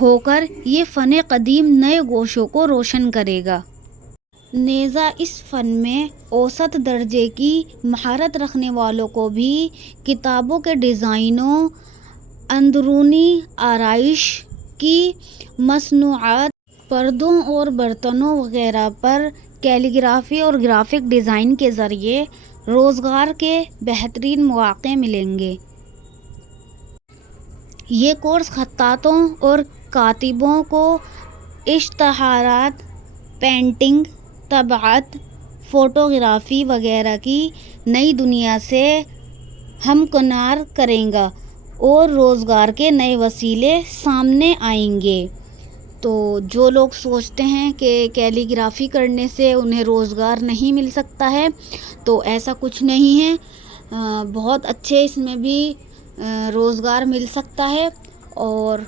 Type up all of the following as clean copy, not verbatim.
ہو کر یہ فن قدیم نئے گوشوں کو روشن کرے گا۔ نیز اس فن میں اوسط درجے کی مہارت رکھنے والوں کو بھی کتابوں کے ڈیزائنوں، اندرونی آرائش کی مصنوعات، پردوں اور برتنوں وغیرہ پر کیلیگرافی اور گرافک ڈیزائن کے ذریعے روزگار کے بہترین مواقع ملیں گے۔ یہ کورس خطاطوں اور کاتبوں کو اشتہارات، پینٹنگ، طباعت، فوٹوگرافی وغیرہ کی نئی دنیا سے ہمکنار کرے گا اور روزگار کے نئے وسیلے سامنے آئیں گے۔ تو جو لوگ سوچتے ہیں کہ کیلیگرافی کرنے سے انہیں روزگار نہیں مل سکتا ہے، تو ایسا کچھ نہیں ہے، بہت اچھے اس میں بھی روزگار مل سکتا ہے۔ اور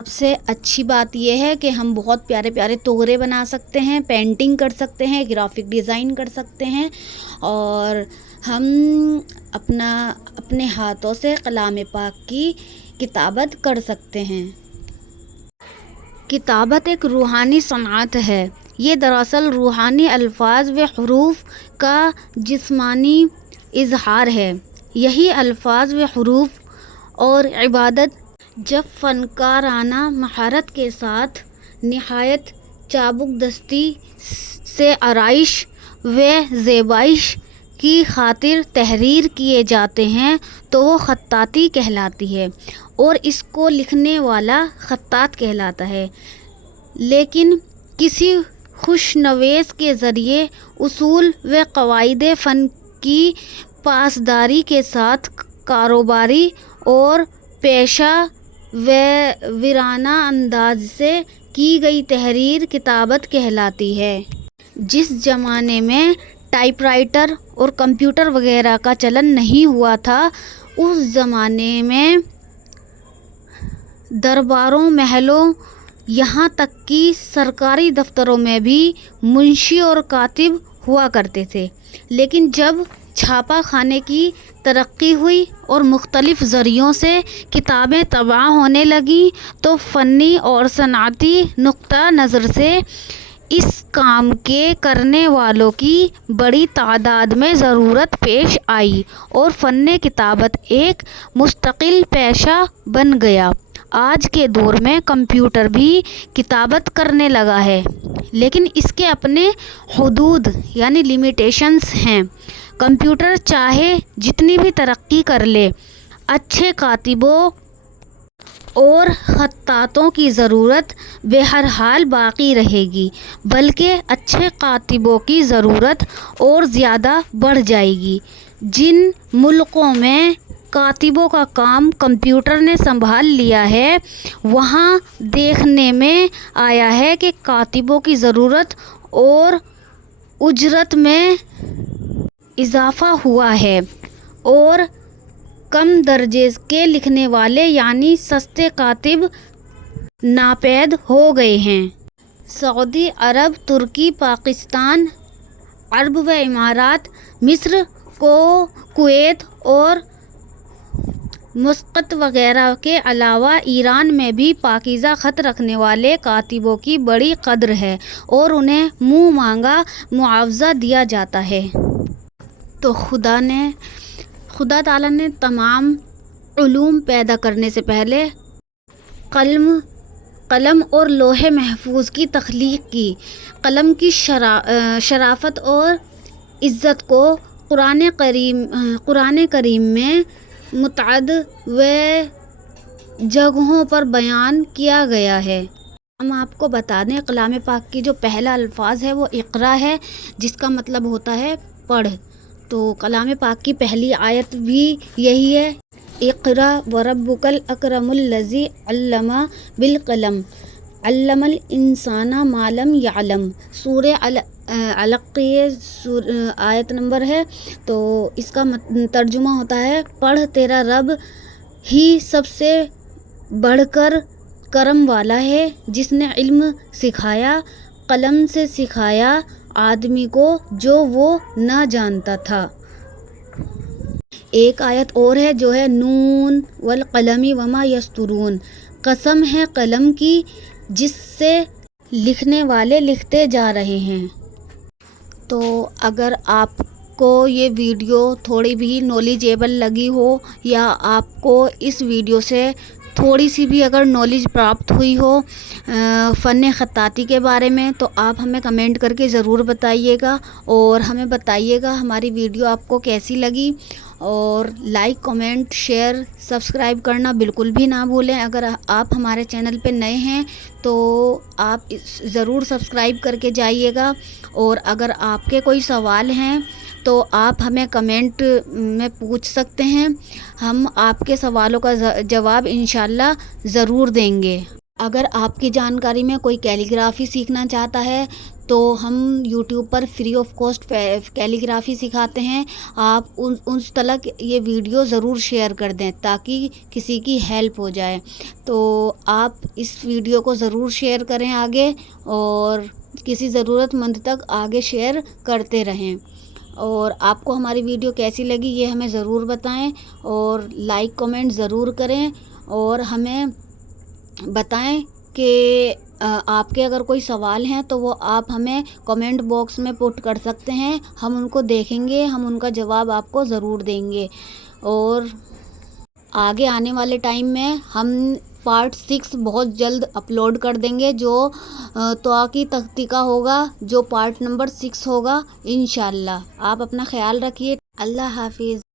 سب سے اچھی بات یہ ہے کہ ہم بہت پیارے پیارے توغرے بنا سکتے ہیں، پینٹنگ کر سکتے ہیں، گرافک ڈیزائن کر سکتے ہیں، اور ہم اپنے ہاتھوں سے کلام پاک کی کتابت کر سکتے ہیں۔ کتابت ایک روحانی صنعت ہے۔ یہ دراصل روحانی الفاظ و حروف کا جسمانی اظہار ہے۔ یہی الفاظ و حروف اور عبادت جب فنکارانہ مہارت کے ساتھ نہایت چابک دستی سے آرائش و زیبائش کی خاطر تحریر کیے جاتے ہیں تو وہ خطاطی کہلاتی ہے، اور اس کو لکھنے والا خطاط کہلاتا ہے۔ لیکن کسی خوشنویس کے ذریعے اصول و قواعد فن کی پاسداری کے ساتھ کاروباری اور پیشہ ورانہ انداز سے کی گئی تحریر کتابت کہلاتی ہے۔ جس زمانے میں ٹائپ رائٹر اور کمپیوٹر وغیرہ کا چلن نہیں ہوا تھا، اس زمانے میں درباروں، محلوں، یہاں تک کہ سرکاری دفتروں میں بھی منشی اور کاتب ہوا کرتے تھے۔ لیکن جب چھاپا خانے کی ترقی ہوئی اور مختلف ذریعوں سے کتابیں طبع ہونے لگیں تو فنی اور صنعتی نقطہ نظر سے اس کام کے کرنے والوں کی بڑی تعداد میں ضرورت پیش آئی اور فن کتابت ایک مستقل پیشہ بن گیا۔ آج کے دور میں کمپیوٹر بھی کتابت کرنے لگا ہے، لیکن اس کے اپنے حدود یعنی لیمیٹیشنز ہیں۔ کمپیوٹر چاہے جتنی بھی ترقی کر لے، اچھے کاتبوں اور خطاطوں کی ضرورت بہرحال باقی رہے گی، بلکہ اچھے کاتبوں کی ضرورت اور زیادہ بڑھ جائے گی۔ جن ملکوں میں کاتبوں کا کام کمپیوٹر نے سنبھال لیا ہے، وہاں دیکھنے میں آیا ہے کہ کاتبوں کی ضرورت اور اجرت میں اضافہ ہوا ہے، اور کم درجے کے لکھنے والے یعنی سستے کاتب ناپید ہو گئے ہیں۔ سعودی عرب، ترکی، پاکستان، عرب و امارات، مصر، کویت اور مسقط وغیرہ کے علاوہ ایران میں بھی پاکیزہ خط رکھنے والے کاتبوں کی بڑی قدر ہے اور انہیں منہ مانگا معاوضہ دیا جاتا ہے۔ تو خدا تعالیٰ نے تمام علوم پیدا کرنے سے پہلے قلم اور لوح محفوظ کی تخلیق کی۔ قلم کی شرافت اور عزت کو قرآن کریم میں متعدد جگہوں پر بیان کیا گیا ہے۔ ہم آپ کو بتا دیں، کلام پاک کی جو پہلا الفاظ ہے وہ اقرا ہے، جس کا مطلب ہوتا ہے پڑھ۔ تو کلام پاک کی پہلی آیت بھی یہی ہے، اقرا وربک الاکرم الذی علم بالقلم علم الانسان ما لم یعلم۔ سورہ علق آیت نمبر ہے، تو اس کا ترجمہ ہوتا ہے پڑھ، تیرا رب ہی سب سے بڑھ کر کرم والا ہے، جس نے علم سکھایا، قلم سے سکھایا آدمی کو جو وہ نہ جانتا تھا۔ ایک آیت اور ہے جو ہے نون والقلم وما یسطرون، قسم ہے قلم کی جس سے لکھنے والے لکھتے جا رہے ہیں۔ تو اگر آپ کو یہ ویڈیو تھوڑی بھی نالجیبل لگی ہو یا آپ کو اس ویڈیو سے تھوڑی سی بھی اگر نالج پراپت ہوئی ہو فن خطاطی کے بارے میں، تو آپ ہمیں کمنٹ کر کے ضرور بتائیے گا، اور ہمیں بتائیے گا ہماری ویڈیو آپ کو کیسی لگی، اور لائک، کمنٹ، شیئر، سبسکرائب کرنا بالکل بھی نہ بھولیں۔ اگر آپ ہمارے چینل پہ نئے ہیں تو آپ ضرور سبسکرائب کر کے جائیے گا، اور اگر آپ کے کوئی سوال ہیں تو آپ ہمیں کمنٹ میں پوچھ سکتے ہیں، ہم آپ کے سوالوں کا جواب انشاءاللہ ضرور دیں گے۔ اگر آپ کی جانکاری میں کوئی کیلیگرافی سیکھنا چاہتا ہے تو ہم YouTube per free of cost calligraphy سکھاتے ہیں، آپ اس تلک یہ ویڈیو ضرور شیئر کر دیں تاکہ کسی کی ہیلپ ہو جائے۔ تو آپ اس ویڈیو کو ضرور شیئر کریں آگے، اور کسی ضرورت مند تک آگے شیئر کرتے رہیں، اور آپ کو ہماری ویڈیو کیسی لگی یہ ہمیں ضرور بتائیں، اور لائک کمنٹ ضرور کریں، اور ہمیں بتائیں کہ آپ کے اگر کوئی سوال ہیں تو وہ آپ ہمیں کمنٹ باکس میں پٹ کر سکتے ہیں، ہم ان کو دیکھیں گے، ہم ان کا جواب آپ کو ضرور دیں گے۔ اور آگے آنے والے ٹائم میں ہم پارٹ 6 بہت جلد اپلوڈ کر دیں گے، جو طوا کی تختی کا ہوگا، جو پارٹ نمبر 6 ہوگا انشاءاللہ۔ آپ اپنا خیال رکھیے، اللہ حافظ۔